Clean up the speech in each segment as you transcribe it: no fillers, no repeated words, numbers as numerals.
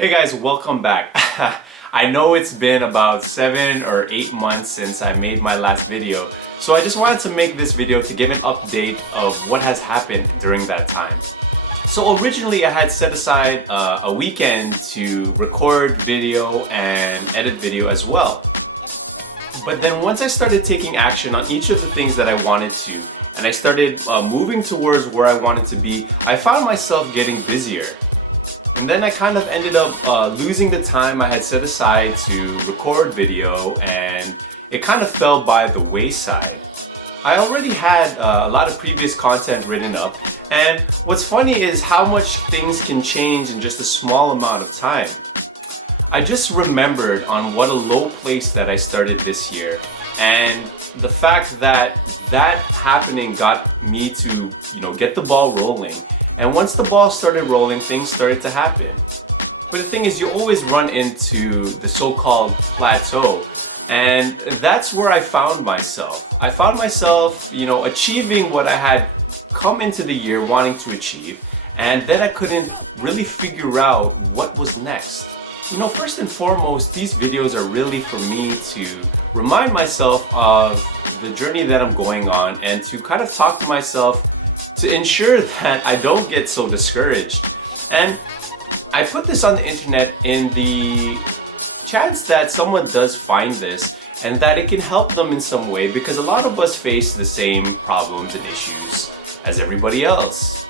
Hey guys, welcome back. I know it's been about 7 or 8 months since I made my last video, so I just wanted to make this video to give an update of what has happened during that time. So originally I had set aside a weekend to record video and edit video as well. But then once I started taking action on each of the things that I wanted to, and I started moving towards where I wanted to be, I found myself getting busier. And then I kind of ended up losing the time I had set aside to record video, and it kind of fell by the wayside. I already had a lot of previous content written up, and what's funny is how much things can change in just a small amount of time. I just remembered on what a low place that I started this year, and the fact that that happening got me to, get the ball rolling. And once the ball started rolling, things started to happen. But the thing is, you always run into the so-called plateau. And that's where I found myself. I found myself, achieving what I had come into the year wanting to achieve. And then I couldn't really figure out what was next. First and foremost, these videos are really for me to remind myself of the journey that I'm going on and to kind of talk to myself to ensure that I don't get so discouraged. And I put this on the internet in the chance that someone does find this and that it can help them in some way, because a lot of us face the same problems and issues as everybody else.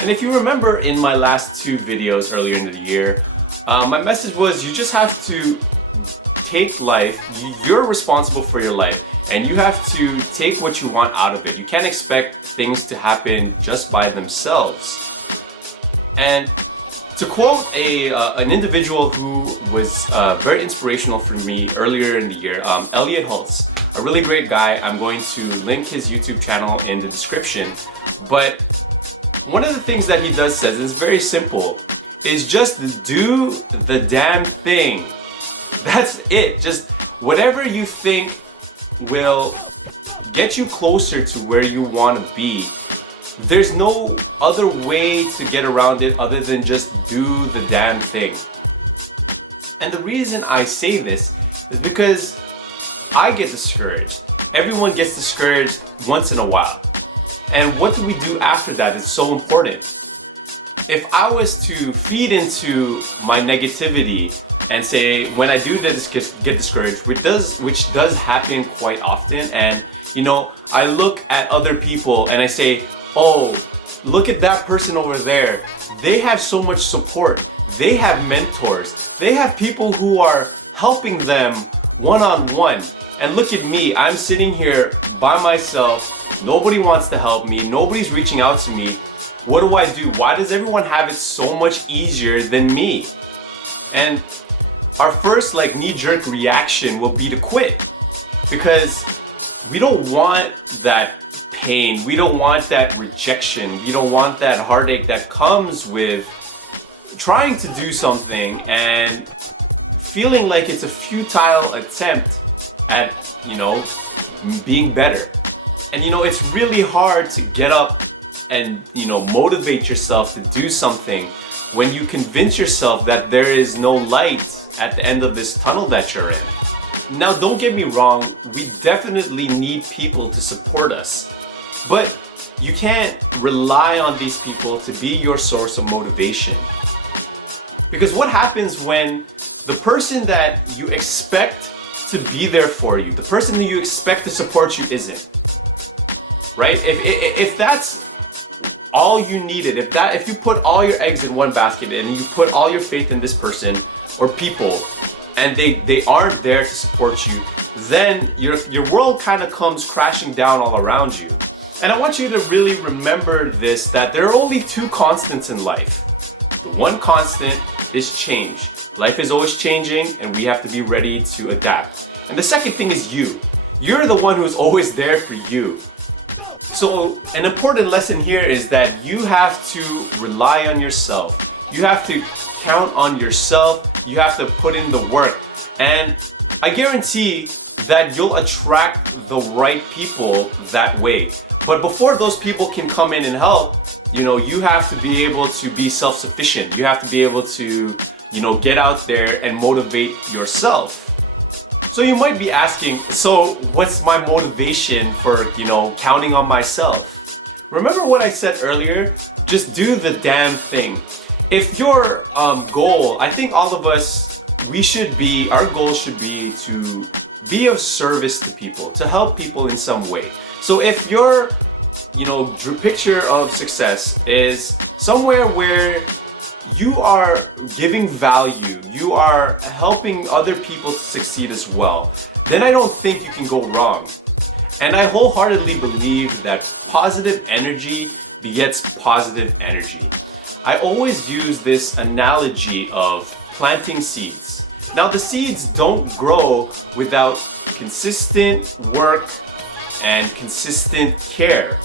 And if you remember in my last 2 videos earlier in the year, my message was you just have to take life, you're responsible for your life, and you have to take what you want out of it. You can't expect things to happen just by themselves. And to quote an individual who was very inspirational for me earlier in the year, Elliot Hulse, a really great guy. I'm going to link his YouTube channel in the description. But one of the things that he does says is very simple, is just do the damn thing. That's it. Just whatever you think will get you closer to where you want to be. There's no other way to get around it other than just do the damn thing. And the reason I say this is because I get discouraged. Everyone gets discouraged once in a while. And what do we do after that is so important. If I was to feed into my negativity and say, when I do get discouraged, which does happen quite often, and I look at other people and I say, oh, look at that person over there. They have so much support. They have mentors. They have people who are helping them one-on-one. And look at me, I'm sitting here by myself. Nobody wants to help me. Nobody's reaching out to me. What do? Why does everyone have it so much easier than me? And our first knee-jerk reaction will be to quit, because we don't want that pain, we don't want that rejection, we don't want that heartache that comes with trying to do something and feeling like it's a futile attempt at, being better. And it's really hard to get up and motivate yourself to do something when you convince yourself that there is no light at the end of this tunnel that you're in. Now, don't get me wrong, we definitely need people to support us, but you can't rely on these people to be your source of motivation. Because what happens when the person that you expect to be there for you, the person that you expect to support you isn't? Right? If that's all you needed, if you put all your eggs in one basket and you put all your faith in this person or people, and they aren't there to support you, then your world kind of comes crashing down all around you. And I want you to really remember this, that there are only 2 constants in life. The one constant is change. Life is always changing, and we have to be ready to adapt. And the second thing is you. You're the one who's always there for you. So an important lesson here is that you have to rely on yourself. You have to count on yourself. You have to put in the work. And I guarantee that you'll attract the right people that way. But before those people can come in and help, you have to be able to be self-sufficient. You have to be able to, get out there and motivate yourself. So you might be asking, so what's my motivation for, counting on myself? Remember what I said earlier? Just do the damn thing. If your goal, I think all of us, our goal should be to be of service to people, to help people in some way. So if your, picture of success is somewhere where you are giving value, you are helping other people to succeed as well, then I don't think you can go wrong. And I wholeheartedly believe that positive energy begets positive energy. I always use this analogy of planting seeds. Now, the seeds don't grow without consistent work and consistent care.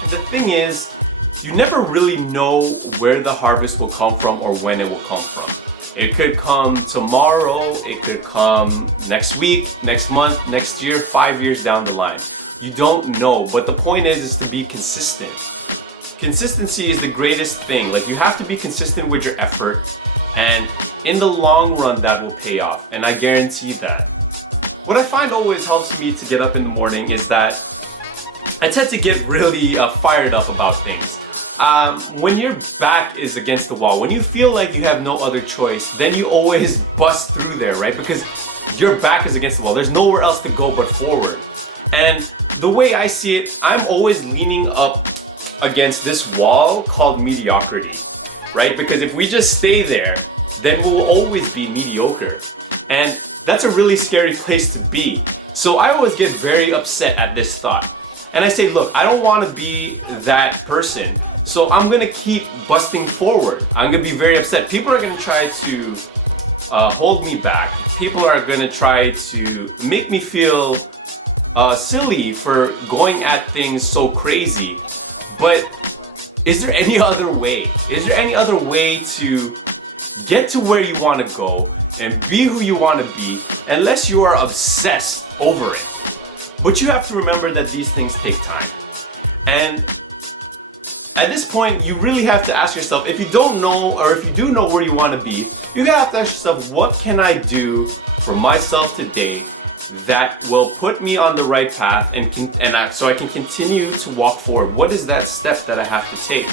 And the thing is, you never really know where the harvest will come from or when it will come from. It could come tomorrow, it could come next week, next month, next year, 5 years down the line. You don't know, but the point is to be consistent. Consistency is the greatest thing. Like, you have to be consistent with your effort, and in the long run that will pay off, and I guarantee that. What I find always helps me to get up in the morning is that I tend to get really fired up about things. When your back is against the wall, when you feel like you have no other choice, then you always bust through there, right? Because your back is against the wall. There's nowhere else to go but forward. And the way I see it, I'm always leaning up against this wall called mediocrity, right? Because if we just stay there, then we'll always be mediocre. And that's a really scary place to be. So I always get very upset at this thought. And I say, look, I don't want to be that person. So I'm going to keep busting forward. I'm going to be very upset. People are going to try to hold me back. People are going to try to make me feel silly for going at things so crazy. But is there any other way? Is there any other way to get to where you want to go and be who you want to be, unless you are obsessed over it? But you have to remember that these things take time. And at this point, you really have to ask yourself, if you don't know, or if you do know where you want to be, you have to ask yourself, what can I do for myself today that will put me on the right path so I can continue to walk forward? What is that step that I have to take?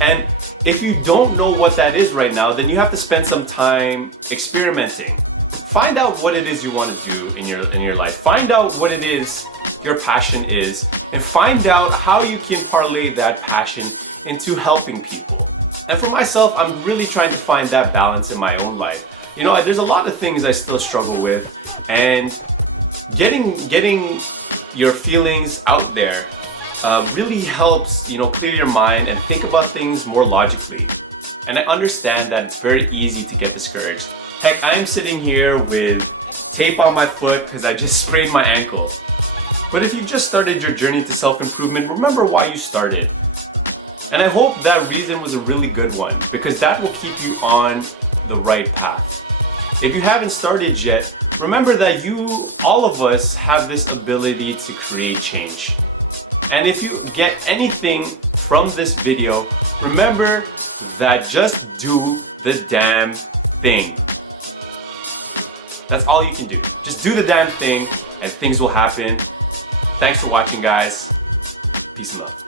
And if you don't know what that is right now, then you have to spend some time experimenting. Find out what it is you want to do in your life. Find out what it is your passion is, and find out how you can parlay that passion into helping people. And for myself, I'm really trying to find that balance in my own life. There's a lot of things I still struggle with, and getting your feelings out there really helps, clear your mind and think about things more logically. And I understand that it's very easy to get discouraged. Heck, I am sitting here with tape on my foot because I just sprained my ankle. But if you just started your journey to self-improvement, remember why you started. And I hope that reason was a really good one, because that will keep you on the right path. If you haven't started yet, remember that all of us have this ability to create change. And if you get anything from this video, remember that just do the damn thing. That's all you can do. Just do the damn thing and things will happen. Thanks for watching, guys. Peace and love.